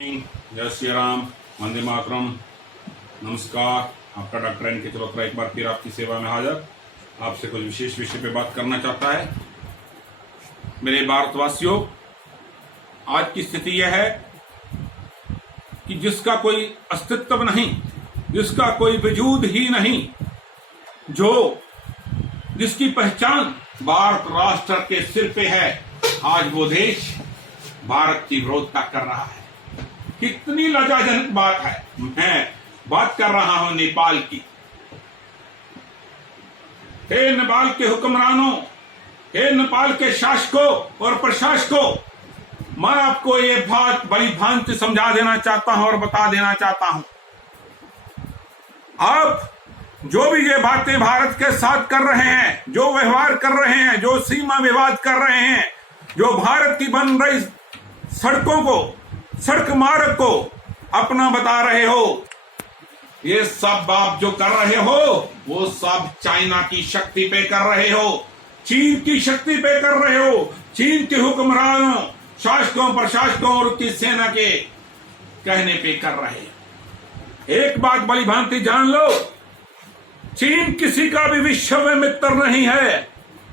जय श्री राम, वंदे मातरम। नमस्कार, आपका डॉक्टर एन के चरोत्रा एक बार फिर आपकी सेवा में हाजिर। आपसे कुछ विशेष विषय पे बात करना चाहता है। मेरे भारतवासियों, आज की स्थिति यह है कि जिसका कोई अस्तित्व नहीं, जिसका कोई वजूद ही नहीं, जिसकी पहचान भारत राष्ट्र के सिर पे है, आज वो देश भारत की विरोधता कर रहा है। कितनी लज्जाजनक बात है। मैं बात कर रहा हूं नेपाल की। हे नेपाल के हुक्मरानों, हे नेपाल के शासकों और प्रशासकों, मैं आपको ये बात बड़ी भांति समझा देना चाहता हूं और बता देना चाहता हूं। आप जो भी ये बातें भारत के साथ कर रहे हैं, जो व्यवहार कर रहे हैं, जो सीमा विवाद कर रहे हैं, जो भारत की बन रही सड़कों को, सड़क मार्ग को अपना बता रहे हो, ये सब आप जो कर रहे हो वो सब चाइना की शक्ति पे कर रहे हो, चीन की शक्ति पे कर रहे हो, चीन के हुक्मरानों, शासकों, प्रशासकों और उसकी सेना के कहने पे कर रहे हो। एक बात बड़ी भांति जान लो, चीन किसी का भी विश्व में मित्र नहीं है।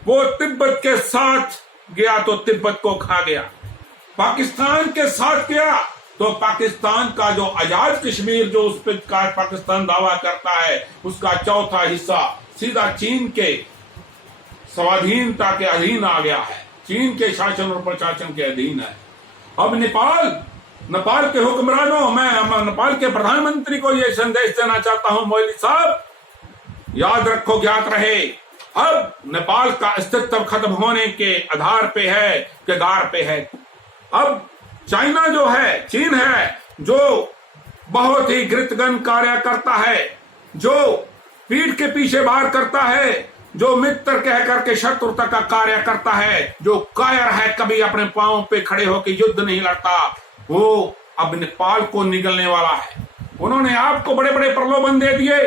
वो तिब्बत के साथ गया तो तिब्बत को खा गया, पाकिस्तान के साथ गया तो पाकिस्तान का जो आजाद कश्मीर जो उस पर पाकिस्तान दावा करता है, उसका चौथा हिस्सा सीधा चीन के स्वाधीनता के अधीन आ गया है, चीन के शासन और प्रशासन के अधीन है। अब नेपाल के हुक्मरानों, मैं नेपाल के प्रधानमंत्री को यह संदेश देना चाहता हूं, मोदी साहब याद रखो, ज्ञात रहे, अब नेपाल का अस्तित्व खत्म होने के आधार पे है, कगार पे है। अब चाइना जो है, चीन है, जो बहुत ही घृतगन कार्य करता है, जो पीठ के पीछे वार करता है, जो मित्र कह करके शत्रुता का कार्य करता है, जो कायर है, कभी अपने पांव पे खड़े होकर युद्ध नहीं लड़ता, वो अब नेपाल को निगलने वाला है। उन्होंने आपको बड़े बड़े प्रलोभन दे दिए,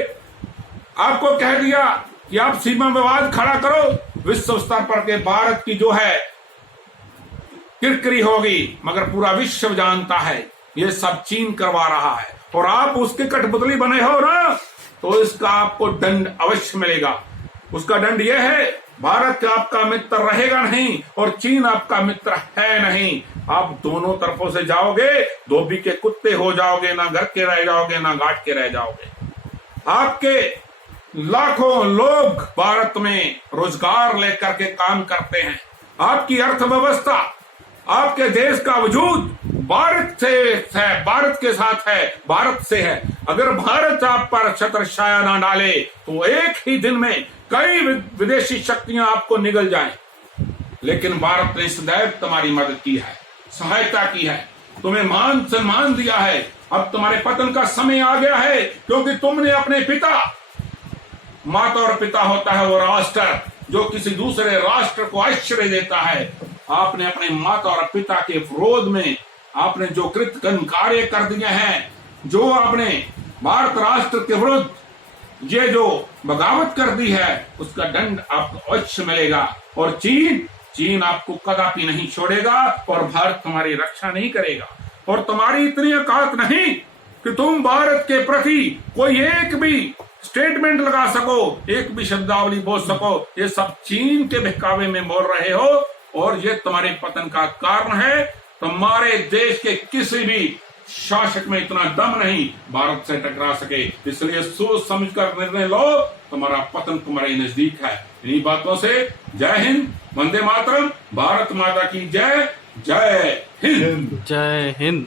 आपको कह दिया कि आप सीमा विवाद खड़ा करो, विश्व स्तर पर के भारत की जो है किरकिरी होगी, मगर पूरा विश्व जानता है ये सब चीन करवा रहा है और आप उसके कठपुतली बने हो ना, तो इसका आपको दंड अवश्य मिलेगा। उसका दंड यह है, भारत आपका मित्र रहेगा नहीं और चीन आपका मित्र है नहीं। आप दोनों तरफों से जाओगे, धोबी के कुत्ते हो जाओगे, ना घर के रह जाओगे, ना घाट के रह जाओगे। आपके लाखों लोग भारत में रोजगार लेकर के काम करते हैं, आपकी अर्थव्यवस्था, आपके देश का वजूद भारत से है, भारत के साथ है, भारत से है। अगर भारत आप पर छत्र छाया ना डाले तो एक ही दिन में कई विदेशी शक्तियां आपको निगल जाएं। लेकिन भारत ने सदैव तुम्हारी मदद की है, सहायता की है, तुम्हें मान सम्मान दिया है। अब तुम्हारे पतन का समय आ गया है, क्योंकि तुमने अपने पिता, माता और पिता होता है वो राष्ट्र जो किसी दूसरे राष्ट्र को आश्रय देता है, आपने अपने माता और पिता के विरोध में आपने जो कृतघ्न कार्य कर दिए हैं, जो आपने भारत राष्ट्र के विरुद्ध ये जो बगावत कर दी है, उसका दंड आपको अवश्य मिलेगा। और चीन आपको कदापि नहीं छोड़ेगा और भारत तुम्हारी रक्षा नहीं करेगा। और तुम्हारी इतनी औकात नहीं कि तुम भारत के प्रति कोई एक भी स्टेटमेंट लगा सको, एक भी शब्दावली बोल सको। ये सब चीन के बहकावे में बोल रहे हो और ये तुम्हारे पतन का कारण है। तुम्हारे देश के किसी भी शासक में इतना दम नहीं भारत से टकरा सके, इसलिए सोच समझ कर निर्णय लो, तुम्हारा पतन तुम्हारे नजदीक है। इन्हीं बातों से जय हिंद, वंदे मातरम, भारत माता की जय, जय हिंद, जय हिंद।